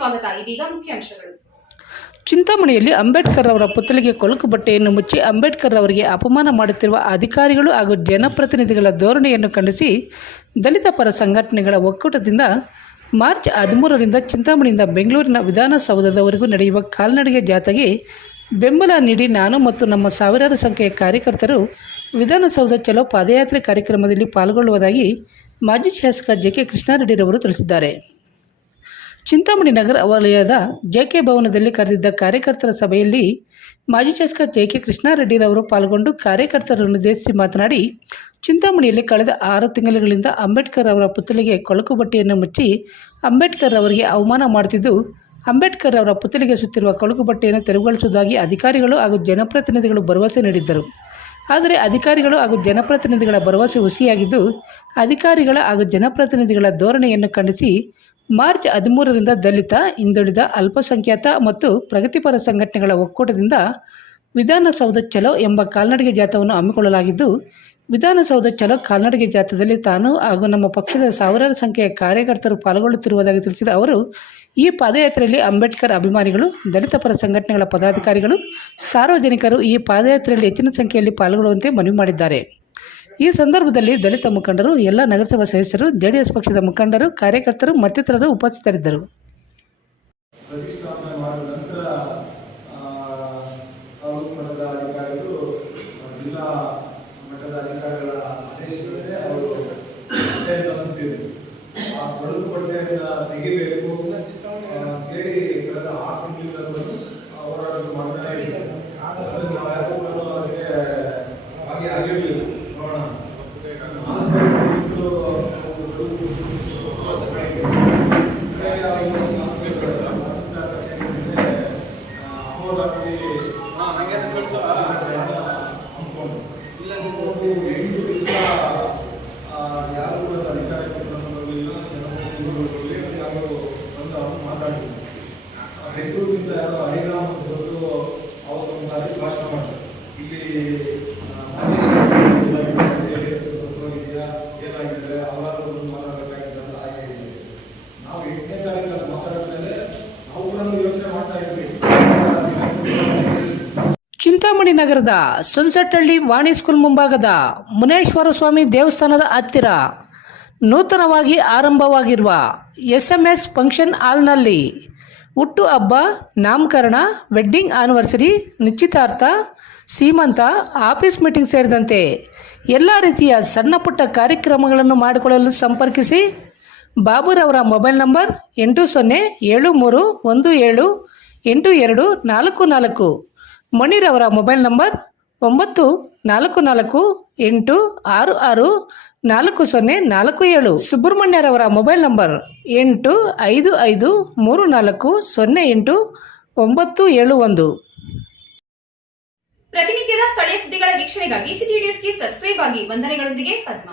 ಸ್ವಾಗತ. ಇದೀಗ ಮುಖ್ಯಾಂಶಗಳು ಚಿಂತಾಮಣಿಯಲ್ಲಿ ಅಂಬೇಡ್ಕರ್ ಅವರ ಪುತ್ಥಳಿಗೆ ಕೊಳಕು ಬಟ್ಟೆಯನ್ನು ಮುಚ್ಚಿ ಅಂಬೇಡ್ಕರ್ ಅವರಿಗೆ ಅಪಮಾನ ಮಾಡುತ್ತಿರುವ ಅಧಿಕಾರಿಗಳು ಹಾಗೂ ಜನಪ್ರತಿನಿಧಿಗಳ ಧೋರಣೆಯನ್ನು ಖಂಡಿಸಿ ದಲಿತ ಪರ ಸಂಘಟನೆಗಳ ಒಕ್ಕೂಟದಿಂದ ಮಾರ್ಚ್ ಹದಿಮೂರರಿಂದ ಚಿಂತಾಮಣಿಯಿಂದ ಬೆಂಗಳೂರಿನ ವಿಧಾನಸೌಧದವರೆಗೂ ನಡೆಯುವ ಕಾಲ್ನಡಿಗೆ ಜಾಥಾಗೆ ಬೆಂಬಲ ನೀಡಿ ನಾನು ಮತ್ತು ನಮ್ಮ ಸಾವಿರಾರು ಸಂಖ್ಯೆಯ ಕಾರ್ಯಕರ್ತರು ವಿಧಾನಸೌಧ ಚಲೋ ಪಾದಯಾತ್ರೆ ಕಾರ್ಯಕ್ರಮದಲ್ಲಿ ಪಾಲ್ಗೊಳ್ಳುವುದಾಗಿ ಮಾಜಿ ಶಾಸಕ ಜೆ ಕೆ ಕೃಷ್ಣಾರೆಡ್ಡಿರವರು ತಿಳಿಸಿದ್ದಾರೆ. ಚಿಂತಾಮಣಿ ನಗರ ವಲಯದ ಜೆಕೆ ಭವನದಲ್ಲಿ ಕರೆದಿದ್ದ ಕಾರ್ಯಕರ್ತರ ಸಭೆಯಲ್ಲಿ ಮಾಜಿ ಶಾಸಕ ಜೆ ಕೆ ಕೃಷ್ಣಾರೆಡ್ಡಿರವರು ಪಾಲ್ಗೊಂಡು ಕಾರ್ಯಕರ್ತರನ್ನು ಉದ್ದೇಶಿಸಿ ಮಾತನಾಡಿ, ಚಿಂತಾಮಣಿಯಲ್ಲಿ ಕಳೆದ ಆರು ತಿಂಗಳುಗಳಿಂದ ಅಂಬೇಡ್ಕರ್ ಅವರ ಪುತ್ಥಳಿಗೆ ಕೊಳಕು ಬಟ್ಟೆಯನ್ನು ಮುಚ್ಚಿ ಅಂಬೇಡ್ಕರ್ ಅವರಿಗೆ ಅವಮಾನ ಮಾಡುತ್ತಿದ್ದು, ಅಂಬೇಡ್ಕರ್ ಅವರ ಪುತ್ಥಳಿಗೆ ಸುತ್ತಿರುವ ಕೊಳಕು ಬಟ್ಟೆಯನ್ನು ತೆರವುಗೊಳಿಸುವುದಾಗಿ ಅಧಿಕಾರಿಗಳು ಹಾಗೂ ಜನಪ್ರತಿನಿಧಿಗಳು ಭರವಸೆ ನೀಡಿದ್ದರು. ಆದರೆ ಅಧಿಕಾರಿಗಳು ಹಾಗೂ ಜನಪ್ರತಿನಿಧಿಗಳ ಭರವಸೆ ಹುಸಿಯಾಗಿದ್ದು, ಅಧಿಕಾರಿಗಳ ಹಾಗೂ ಜನಪ್ರತಿನಿಧಿಗಳ ಧೋರಣೆಯನ್ನು ಖಂಡಿಸಿ ಮಾರ್ಚ್ ಹದಿಮೂರರಿಂದ ದಲಿತ, ಹಿಂದುಳಿದ, ಅಲ್ಪಸಂಖ್ಯಾತ ಮತ್ತು ಪ್ರಗತಿಪರ ಸಂಘಟನೆಗಳ ಒಕ್ಕೂಟದಿಂದ ವಿಧಾನಸೌಧ ಚಲೋ ಎಂಬ ಕಾಲ್ನಡಿಗೆ ಜಾಥವನ್ನು ಹಮ್ಮಿಕೊಳ್ಳಲಾಗಿದ್ದು, ವಿಧಾನಸೌಧ ಚಲೋ ಕಾಲ್ನಡಿಗೆ ಜಾಥದಲ್ಲಿ ತಾನು ಹಾಗೂ ನಮ್ಮ ಪಕ್ಷದ ಸಾವಿರಾರು ಸಂಖ್ಯೆಯ ಕಾರ್ಯಕರ್ತರು ಪಾಲ್ಗೊಳ್ಳುತ್ತಿರುವುದಾಗಿ ತಿಳಿಸಿದ ಅವರು, ಈ ಪಾದಯಾತ್ರೆಯಲ್ಲಿ ಅಂಬೇಡ್ಕರ್ ಅಭಿಮಾನಿಗಳು ದಲಿತ ಪರ ಸಂಘಟನೆಗಳ ಪದಾಧಿಕಾರಿಗಳು, ಸಾರ್ವಜನಿಕರು ಈ ಪಾದಯಾತ್ರೆಯಲ್ಲಿ ಹೆಚ್ಚಿನ ಸಂಖ್ಯೆಯಲ್ಲಿ ಪಾಲ್ಗೊಳ್ಳುವಂತೆ ಮನವಿ ಮಾಡಿದ್ದಾರೆ. ಈ ಸಂದರ್ಭದಲ್ಲಿ ದಲಿತ ಮುಖಂಡರು ಎಲ್ಲ ನಗರಸಭಾ ಸದಸ್ಯರು ಜೆಡಿಎಸ್ ಪಕ್ಷದ ಮುಖಂಡರು ಕಾರ್ಯಕರ್ತರು ಮತ್ತಿತರರು ಉಪಸ್ಥಿತರಿದ್ದರು. ಪ್ರತಿಷ್ಠಾಪನೆ ಬೆಂಗಳೂರಿನಿಂದ ಚಿಂತಾಮಣಿ ನಗರದ ಸುನ್ಸಟ್ಟಹಳ್ಳಿ ವಾಣಿ ಸ್ಕೂಲ್ ಮುಂಭಾಗದ ಮುನೇಶ್ವರ ಸ್ವಾಮಿ ದೇವಸ್ಥಾನದ ಹತ್ತಿರ ನೂತನವಾಗಿ ಆರಂಭವಾಗಿರುವ ಎಸ್ ಎಂ ಎಸ್ ಫಂಕ್ಷನ್ ಹಾಲ್ನಲ್ಲಿ ಹುಟ್ಟು ಹಬ್ಬ, ನಾಮಕರಣ, ವೆಡ್ಡಿಂಗ್ ಆನಿವರ್ಸರಿ, ನಿಶ್ಚಿತಾರ್ಥ, ಸೀಮಂತ, ಆಫೀಸ್ ಮೀಟಿಂಗ್ ಸೇರಿದಂತೆ ಎಲ್ಲ ರೀತಿಯ ಸಣ್ಣ ಪುಟ್ಟ ಕಾರ್ಯಕ್ರಮಗಳನ್ನು ಮಾಡಿಕೊಳ್ಳಲು ಸಂಪರ್ಕಿಸಿ ಬಾಬುರವರ ಮೊಬೈಲ್ ನಂಬರ್ ಎಂಟು ಸೊನ್ನೆ ಏಳು ಮೂರು ಒಂದು ಏಳು ಎಂಟು ಎರಡು ನಾಲ್ಕು ನಾಲ್ಕು ಮಣಿರವರ ಮೊಬೈಲ್ ನಂಬರ್ ಒಂಬತ್ತು ನಾಲ್ಕು ನಾಲ್ಕು ಎಂಟು ಆರು ಆರು ನಾಲ್ಕು ಸೊನ್ನೆ ನಾಲ್ಕು ಏಳು. ಸುಬ್ರಹ್ಮಣ್ಯರವರ ಮೊಬೈಲ್ ನಂಬರ್ ಎಂಟು ಐದು ಐದು ಮೂರು ನಾಲ್ಕು ಸೊನ್ನೆ ಎಂಟು ಒಂಬತ್ತು ಏಳು ಒಂದು. ಪ್ರತಿನಿತ್ಯದ ಸ್ಥಳೀಯ ಸುದ್ದಿಗಳ ವೀಕ್ಷಣೆಗಾಗಿ ಸಿಟಿ ನ್ಯೂಸ್ಗೆ ಸಬ್ಸ್ಕ್ರೈಬ್ ಆಗಿ ವಂದನೆಗಳೊಂದಿಗೆ ಪದ್ಮ.